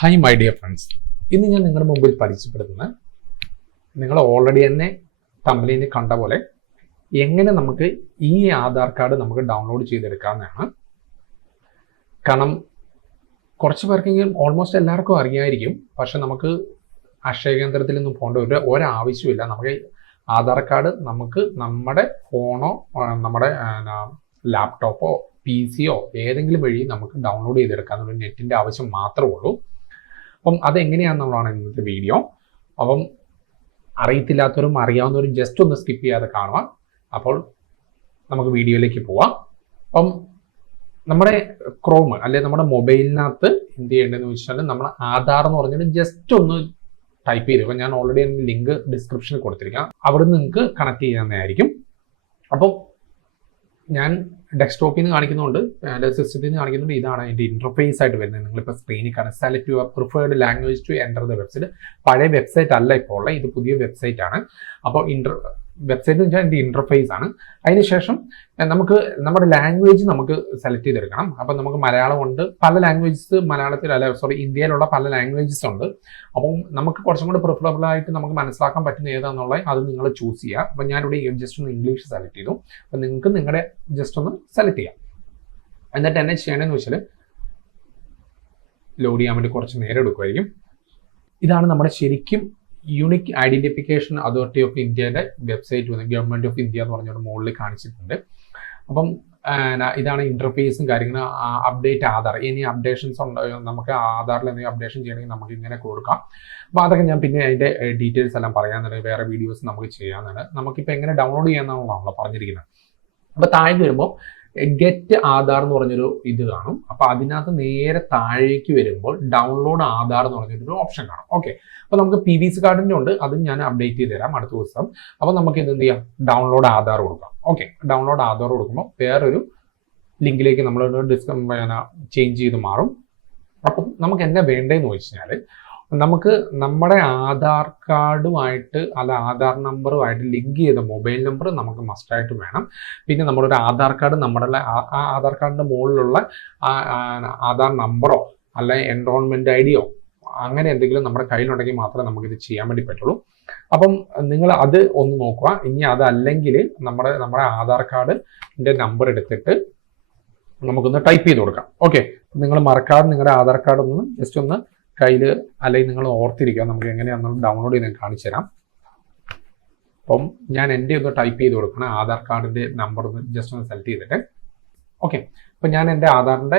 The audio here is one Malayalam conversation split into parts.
ഹായ് മൈ ഡിയർ ഫ്രണ്ട്സ്, ഇന്ന് ഞാൻ നിങ്ങളുടെ മുമ്പിൽ പരിചയപ്പെടുത്തുന്ന നിങ്ങൾ ഓൾറെഡി തന്നെ തമ്മിലിന് കണ്ട പോലെ എങ്ങനെ നമുക്ക് ഈ ആധാർ കാർഡ് നമുക്ക് ഡൗൺലോഡ് ചെയ്തെടുക്കാമെന്നാണ്. കാരണം കുറച്ച് പേർക്കെങ്കിലും ഓൾമോസ്റ്റ് എല്ലാവർക്കും അറിയായിരിക്കും, പക്ഷെ നമുക്ക് അക്ഷയ കേന്ദ്രത്തിൽ നിന്നും പോകേണ്ട ഒരാവശ്യമില്ല. നമുക്ക് ആധാർ കാർഡ് നമുക്ക് നമ്മുടെ ഫോണോ നമ്മുടെ ലാപ്ടോപ്പോ PC-യോ ഏതെങ്കിലും വഴി നമുക്ക് ഡൗൺലോഡ് ചെയ്തെടുക്കാമെന്നുള്ള നെറ്റിൻ്റെ ആവശ്യം മാത്രമേ ഉള്ളൂ. അപ്പം അതെങ്ങനെയാണെന്നുള്ളതാണ് ഇന്നത്തെ വീഡിയോ. അപ്പം അറിയത്തില്ലാത്തവരും അറിയാവുന്നവരും ജസ്റ്റ് ഒന്ന് സ്കിപ്പ് ചെയ്യാതെ കാണുക. അപ്പോൾ നമുക്ക് വീഡിയോയിലേക്ക് പോവാം. അപ്പം നമ്മുടെ ക്രോം അല്ലെങ്കിൽ നമ്മുടെ മൊബൈലിനകത്ത് എന്ത് ചെയ്യേണ്ടതെന്ന് വെച്ചാൽ നമ്മൾ ആധാർ എന്ന് പറഞ്ഞിട്ട് ജസ്റ്റ് ഒന്ന് ടൈപ്പ് ചെയ്ത്, അപ്പം ഞാൻ ഓൾറെഡി ലിങ്ക് ഡിസ്ക്രിപ്ഷനിൽ കൊടുത്തിരിക്കാം, അവിടെ നിന്ന് നിങ്ങൾക്ക് കണക്ട് ചെയ്യാവുന്നതായിരിക്കും. അപ്പം ഞാൻ ഡെസ്ക്ടോപ്പിൽ നിന്ന് കാണിക്കുന്നുണ്ട്, എൻ്റെ സിസ്റ്റത്തിൽ നിന്ന് കാണിക്കുന്നുണ്ട്. ഇതാണ് എൻ്റെ ഇൻ്റർഫേസ് ആയിട്ട് വരുന്നത്. നിങ്ങളിപ്പോൾ സ്ക്രീനിൽ കാണാൻ select your preferred language to enter the website. പഴയ വെബ്സൈറ്റ് അല്ല ഇപ്പോൾ ഉള്ളത്, ഇത് പുതിയ വെബ്സൈറ്റ് ആണ്. അപ്പോൾ വെബ്സൈറ്റ് എന്ന് വെച്ചാൽ എൻ്റെ ഇൻ്റർഫേസ് ആണ്. അതിനുശേഷം നമുക്ക് നമ്മുടെ ലാംഗ്വേജ് നമുക്ക് സെലക്ട് ചെയ്തെടുക്കണം. അപ്പം നമുക്ക് മലയാളം ഉണ്ട്, പല ലാംഗ്വേജസ് ഇന്ത്യയിലുള്ള പല ലാംഗ്വേജസ് ഉണ്ട്. അപ്പം നമുക്ക് കുറച്ചും കൂടി പ്രിഫറബിൾ ആയിട്ട് നമുക്ക് മനസ്സിലാക്കാൻ പറ്റുന്ന ഏതാണെന്നുള്ളത് അത് നിങ്ങൾ ചൂസ് ചെയ്യുക. അപ്പം ഞാനിവിടെ ജസ്റ്റ് ഒന്ന് ഇംഗ്ലീഷ് സെലക്ട് ചെയ്തു. അപ്പം നിങ്ങൾക്ക് നിങ്ങളുടെ ജസ്റ്റ് ഒന്ന് സെലക്ട് ചെയ്യാം. എന്നിട്ട് എന്നെ ചെയ്യണമെന്ന് വെച്ചാൽ ലോഡ് ചെയ്യാൻ വേണ്ടി കുറച്ച് നേരം എടുക്കുമായിരിക്കും. ഇതാണ് നമ്മുടെ ശരിക്കും യൂണിക് ഐഡന്റിഫിക്കേഷൻ അതോറിറ്റി ഓഫ് ഇന്ത്യയുടെ വെബ്സൈറ്റ് വന്ന് ഗവൺമെന്റ് ഓഫ് ഇന്ത്യ എന്ന് പറഞ്ഞൊരു മുകളിൽ കാണിച്ചിട്ടുണ്ട്. അപ്പം ഇതാണ് ഇന്റർഫേസും കാര്യങ്ങളും. അപ്ഡേറ്റ് ആധാർ, ഇനി അപ്ഡേഷൻസ് ഉണ്ടോ, നമുക്ക് ആധാറിൽ എന്തെങ്കിലും അപ്ഡേഷൻ ചെയ്യണമെങ്കിൽ നമുക്ക് ഇങ്ങനെ കൊടുക്കാം. അപ്പോൾ അതൊക്കെ ഞാൻ പിന്നെ അതിൻ്റെ ഡീറ്റെയിൽസ് എല്ലാം പറയാമെന്നുണ്ട്, വേറെ വീഡിയോസ് നമുക്ക് ചെയ്യാമെന്നുണ്ട്. നമുക്കിപ്പോൾ എങ്ങനെ ഡൗൺലോഡ് ചെയ്യാമെന്നാണല്ലോ പറഞ്ഞിരിക്കുന്നത്. അപ്പോൾ താഴെ വരുമ്പോൾ ഗെറ്റ് ആധാർ എന്ന് പറഞ്ഞൊരു ഇത് കാണും. അപ്പോൾ അതിനകത്ത് നേരെ താഴേക്ക് വരുമ്പോൾ ഡൗൺലോഡ് ആധാർ എന്ന് പറഞ്ഞൊരു ഓപ്ഷൻ കാണും. ഓക്കെ, അപ്പോൾ നമുക്ക് PVC കാർഡിൻ്റെ ഉണ്ട്, അതും ഞാൻ അപ്ഡേറ്റ് ചെയ്ത് തരാം അടുത്ത ദിവസം. അപ്പോൾ നമുക്ക് ഇത് എന്ത് ചെയ്യാം, ഡൗൺലോഡ് ആധാർ കൊടുക്കാം. ഓക്കെ, ഡൗൺലോഡ് ആധാർ കൊടുക്കുമ്പോൾ വേറൊരു ലിങ്കിലേക്ക് നമ്മൾ ചേഞ്ച് ചെയ്ത് മാറും. അപ്പം നമുക്ക് എന്താ വേണ്ടതെന്ന് വെച്ച് കഴിഞ്ഞാൽ, നമുക്ക് നമ്മുടെ ആധാർ കാർഡുമായിട്ട് അല്ല ആധാർ നമ്പറുമായിട്ട് ലിങ്ക് ചെയ്ത മൊബൈൽ നമ്പർ നമുക്ക് മസ്റ്റായിട്ട് വേണം. പിന്നെ നമ്മുടെ ഒരു ആധാർ കാർഡ് നമ്മുടെ ആ ആധാർ കാർഡിൻ്റെ മുകളിലുള്ള ആധാർ നമ്പറോ അല്ല എൻറോൾമെൻറ്റ് ID-യോ അങ്ങനെ എന്തെങ്കിലും നമ്മുടെ കയ്യിലുണ്ടെങ്കിൽ മാത്രമേ നമുക്കിത് ചെയ്യാൻ വേണ്ടി പറ്റുള്ളൂ. അപ്പം നിങ്ങൾ അത് ഒന്ന് നോക്കുക. ഇനി അതല്ലെങ്കിൽ നമ്മുടെ ആധാർ കാർഡിൻ്റെ നമ്പർ എടുത്തിട്ട് നമുക്കൊന്ന് ടൈപ്പ് ചെയ്ത് കൊടുക്കാം. ഓക്കെ, നിങ്ങൾ മറക്കാതെ നിങ്ങളുടെ ആധാർ കാർഡ് ഒന്ന് ജസ്റ്റ് ഒന്ന് കയ്യിൽ അല്ലെങ്കിൽ നിങ്ങൾ ഓർത്തിരിക്കുക. നമുക്ക് എങ്ങനെയാണെന്ന് ഡൗൺലോഡ് ചെയ്ത് കാണിച്ചു തരാം. അപ്പം ഞാൻ എൻ്റെ ഒന്ന് ടൈപ്പ് ചെയ്ത് കൊടുക്കണം, ആധാർ കാർഡിൻ്റെ നമ്പർ ഒന്ന് ജസ്റ്റ് ഒന്ന് സെലക്ട് ചെയ്തിട്ട്. ഓക്കെ, അപ്പം ഞാൻ എൻ്റെ ആധാറിൻ്റെ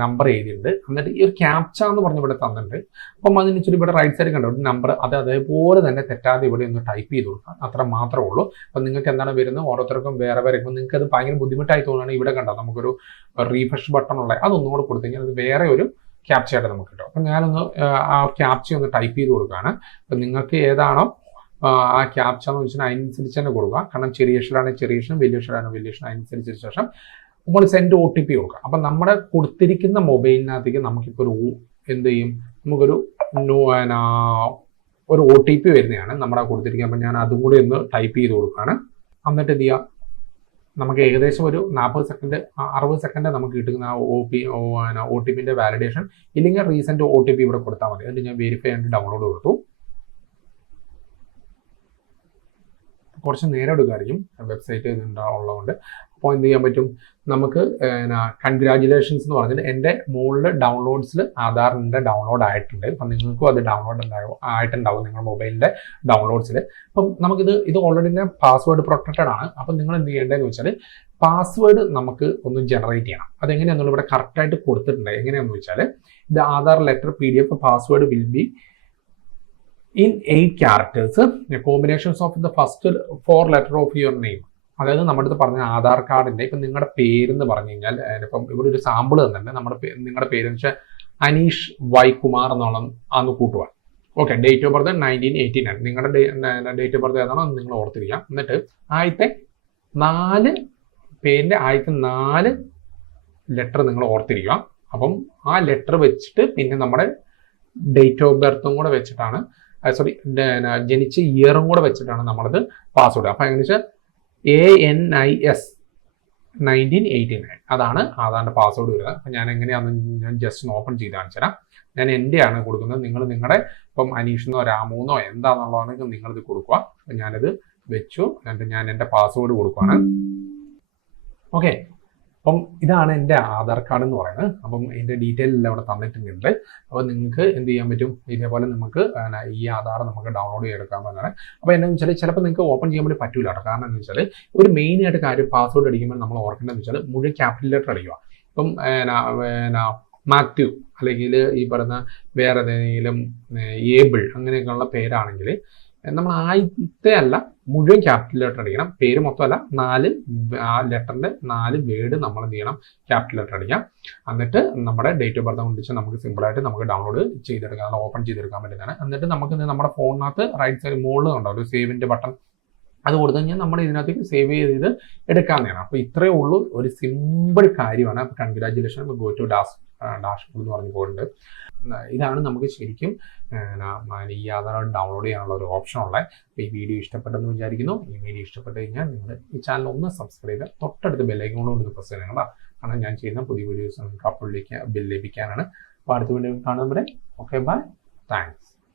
നമ്പർ എഴുതിയിട്ടുണ്ട്. എന്നിട്ട് ഈ ഒരു ക്യാപ്ച എന്ന് പറഞ്ഞ് ഇവിടെ തന്നിട്ടുണ്ട്. അപ്പം അതിനിച്ചിരി ഇവിടെ റൈറ്റ് സൈഡ് കണ്ടോ ഒരു നമ്പർ, അതേപോലെ തന്നെ തെറ്റാതെ ഇവിടെ ഒന്ന് ടൈപ്പ് ചെയ്ത് കൊടുക്കാം. അത്ര മാത്രമേ ഉള്ളൂ. അപ്പം നിങ്ങൾക്ക് എന്താണ് വരുന്നത്, ഓരോരുത്തർക്കും വേറെ വേറെ. ഇപ്പം നിങ്ങൾക്ക് അത് ഭയങ്കര ബുദ്ധിമുട്ടായി തോന്നുകയാണെങ്കിൽ ഇവിടെ കണ്ടോ നമുക്കൊരു റീഫ്രഷ് ബട്ടൺ ഉള്ള അതൊന്നും കൂടെ കൊടുത്തു കഴിഞ്ഞാൽ അത് വേറെ ഒരു ക്യാപ്ചയായിട്ട് നമുക്ക് കിട്ടും. അപ്പം ഞാനൊന്ന് ആ ക്യാപ്ച ഒന്ന് ടൈപ്പ് ചെയ്ത് കൊടുക്കുകയാണ്. അപ്പം നിങ്ങൾക്ക് ഏതാണോ ആ ക്യാപ്ച എന്ന് വെച്ചാൽ അതിനനുസരിച്ച് തന്നെ കൊടുക്കുക. കാരണം ചെറിയ അക്ഷരമാണെങ്കിൽ ചെറിയ അക്ഷരം, വലിയ അക്ഷരമാണ് വലിയ അക്ഷരം, അതിനനുസരിച്ച് ശേഷം നമ്മൾ സെൻഡ് OTP കൊടുക്കുക. അപ്പം നമ്മുടെ കൊടുത്തിരിക്കുന്ന മൊബൈലിനകത്തേക്ക് നമുക്കിപ്പോൾ എന്ത് ചെയ്യും, നമുക്കൊരു OTP വരുന്നതാണ് നമ്മുടെ കൊടുത്തിരിക്കുക. അപ്പം ഞാൻ അതും കൂടി ഒന്ന് ടൈപ്പ് ചെയ്ത് കൊടുക്കുകയാണ്. എന്നിട്ട് എന്ത് ചെയ്യുക, നമുക്ക് ഏകദേശം ഒരു 40 സെക്കൻഡ് 60 സെക്കൻഡ് നമുക്ക് കിട്ടുന്ന OTP-ൻ്റെ വാലിഡേഷൻ. ഇല്ലെങ്കിൽ റീസെൻറ്റ് OTP ഇവിടെ കൊടുത്താൽ മതി. എന്നിട്ട് ഞാൻ വെരിഫൈ ചെയ്ത് ഡൗൺലോഡ് കൊടുത്തു. കുറച്ച് നേരം എടുക്കുമായിരിക്കും, വെബ്സൈറ്റ് ഉള്ളതുകൊണ്ട്. അപ്പോൾ എന്ത് ചെയ്യാൻ പറ്റും, നമുക്ക് കൺഗ്രാജുലേഷൻസ് എന്ന് പറഞ്ഞിട്ട് എൻ്റെ മുകളിൽ ഡൗൺലോഡ്സിൽ ആധാറിൻ്റെ ഡൗൺലോഡ് ആയിട്ടുണ്ട്. അപ്പം നിങ്ങൾക്കും അത് ഡൗൺലോഡ് ആയിട്ടുണ്ടാവും നിങ്ങളുടെ മൊബൈലിൻ്റെ ഡൗൺലോഡ്സിൽ. അപ്പം ഇത് ഓൾറെഡി തന്നെ പാസ്വേഡ് പ്രൊട്ടക്റ്റഡ് ആണ്. അപ്പം നിങ്ങൾ എന്ത് ചെയ്യേണ്ടതെന്ന് വെച്ചാൽ പാസ്വേഡ് നമുക്ക് ഒന്ന് ജനറേറ്റ് ചെയ്യണം. അതെങ്ങനെയാണെന്നുള്ള ഇവിടെ കറക്റ്റായിട്ട് കൊടുത്തിട്ടുണ്ട്. എങ്ങനെയാണെന്ന് വെച്ചാൽ ഇത് Aadhaar letter PDF password will be in 8 characters, combinations of the first 4 letter of your name. അതായത് നമ്മുടെ അടുത്ത് പറഞ്ഞ ആധാർ കാർഡിൻ്റെ ഇപ്പം നിങ്ങളുടെ പേരെന്ന് പറഞ്ഞു കഴിഞ്ഞാൽ, ഇപ്പം ഇവിടെ ഒരു സാമ്പിൾ തന്നിട്ടുണ്ട്. നിങ്ങളുടെ പേരെന്ന് വെച്ചാൽ അനീഷ് Y കുമാർ എന്നുള്ള അന്ന് കൂട്ടുക. Okay, date of birth 1989. നിങ്ങളുടെ ഡേറ്റ് ഓഫ് ബർത്ത് ഏതാണോ നിങ്ങൾ ഓർത്തിരിക്കാം. എന്നിട്ട് പേരിൻ്റെ ആദ്യത്തെ 4 ലെറ്റർ നിങ്ങൾ ഓർത്തിരിക്കുക. അപ്പം ആ ലെറ്റർ വെച്ചിട്ട് പിന്നെ നമ്മുടെ ഡേറ്റ് ഓഫ് ബർത്തും കൂടെ വെച്ചിട്ടാണ് ജനിച്ച ഇയറും കൂടെ വെച്ചിട്ടാണ് നമ്മളത് പാസ്വേഡ്. അപ്പം എങ്ങനെ വെച്ചാൽ ANIS 1989 അതാണ് ആധാറിൻ്റെ പാസ്വേഡ് വരുന്നത്. അപ്പം ഞാൻ എങ്ങനെയാണെന്ന് ഞാൻ ജസ്റ്റ് ഓപ്പൺ ചെയ്ത് കാണിച്ചു തരാം. ഞാൻ എൻ്റെയാണ് കൊടുക്കുന്നത്. നിങ്ങൾ നിങ്ങളുടെ ഇപ്പം അനീഷെന്നോ രാമുന്നോ എന്താണെന്നുള്ളതാണെങ്കിൽ നിങ്ങളിത് കൊടുക്കുക. അപ്പം ഞാനിത് വെച്ചു, എന്നിട്ട് ഞാൻ എൻ്റെ പാസ്വേഡ് കൊടുക്കുകയാണ്. ഓക്കെ, അപ്പം ഇതാണ് എൻ്റെ ആധാർ കാർഡ് എന്ന് പറയുന്നത്. അപ്പം ഇതിൻ്റെ ഡീറ്റെയിൽ എല്ലാം ഇവിടെ തന്നിട്ടുണ്ട്. അപ്പോൾ നിങ്ങൾക്ക് എന്ത് ചെയ്യാൻ പറ്റും, ഇതേപോലെ നമുക്ക് ഈ ആധാർ നമുക്ക് ഡൗൺലോഡ് ചെയ്തെടുക്കാൻ പറ്റുന്നതാണ്. അപ്പോൾ എന്താണെന്ന് വെച്ചാൽ ചിലപ്പോൾ നിങ്ങൾക്ക് ഓപ്പൺ ചെയ്യാൻ വേണ്ടി പറ്റില്ല കേട്ടോ. കാരണം എന്താണെന്ന് വെച്ചാൽ ഒരു മെയിനായിട്ട് കാര്യം പാസ്വേഡ് അടിക്കുമ്പോൾ നമ്മൾ ഓർക്കേണ്ടതെന്ന് വെച്ചാൽ മുഴുവൻ ക്യാപിറ്റൽ ലെറ്റർ അടിക്കുക. ഇപ്പം മാത്യു അല്ലെങ്കിൽ ഈ പറയുന്ന വേറെ ഏതെങ്കിലും ഏബിൾ അങ്ങനെയൊക്കെയുള്ള പേരാണെങ്കിൽ നമ്മൾ ആദ്യത്തെ അല്ല മുഴുവൻ ക്യാപിറ്റൽ ലെറ്റർ അടിക്കണം. പേര് മൊത്തമല്ല, 4 ആ ലെറ്ററിന്റെ 4 വേർഡ് നമ്മൾ എന്ത് ചെയ്യണം, ക്യാപിറ്റൽ ലെറ്റർ അടിക്കാം. എന്നിട്ട് നമ്മുടെ ഡേറ്റ് ഓഫ് ബർത്ത് കൊണ്ടിച്ച് നമുക്ക് സിമ്പിളായിട്ട് നമുക്ക് ഡൗൺലോഡ് ചെയ്തെടുക്കാം, ഓപ്പൺ ചെയ്തെടുക്കാൻ പറ്റുന്നതാണ്. എന്നിട്ട് നമുക്ക് നമ്മുടെ ഫോണിനകത്ത് റൈറ്റ് സൈഡ് മുകളിൽ ഉണ്ടാവും ഒരു സേവിൻ്റെ ബട്ടൺ, അത് കൊടുത്തു കഴിഞ്ഞാൽ നമ്മൾ ഇതിനകത്തേക്ക് സേവ് ചെയ്ത് എടുക്കാവുന്നതാണ്. അപ്പോൾ ഇത്രയേ ഉള്ളൂ, ഒരു സിമ്പിൾ കാര്യമാണ്. അപ്പോൾ കൺഗ്രാജുലേഷൻ, ഗോ ടു ഡാഷ്ബോർഡ് എന്ന് പറഞ്ഞു പോയിട്ടുണ്ട്. ഇതാണ് നമുക്ക് ശരിക്കും ഈ ആധാർ ഡൗൺലോഡ് ചെയ്യാനുള്ള ഒരു ഓപ്ഷൻ ഉള്ളത്. അപ്പോൾ ഈ വീഡിയോ ഇഷ്ടപ്പെട്ടെന്ന് വിചാരിക്കുന്നു. ഈ വീഡിയോ ഇഷ്ടപ്പെട്ട് കഴിഞ്ഞാൽ നിങ്ങൾ ഈ ചാനൽ ഒന്ന് സബ്സ്ക്രൈബ് ചെയ്യുക, തൊട്ടടുത്ത് ബെല്ലൈക്കൺ കൊണ്ട് പ്രസ് ചെയ്യണം കേട്ടോ. കാരണം ഞാൻ ചെയ്യുന്ന പുതിയ വീഡിയോസ് നിങ്ങൾക്ക് അപ്പോൾ ലഭിക്കാനാണ്. അപ്പോൾ അടുത്ത വീഡിയോ കാണുന്നവരെ ഓക്കെ, ബൈ, താങ്ക്സ്.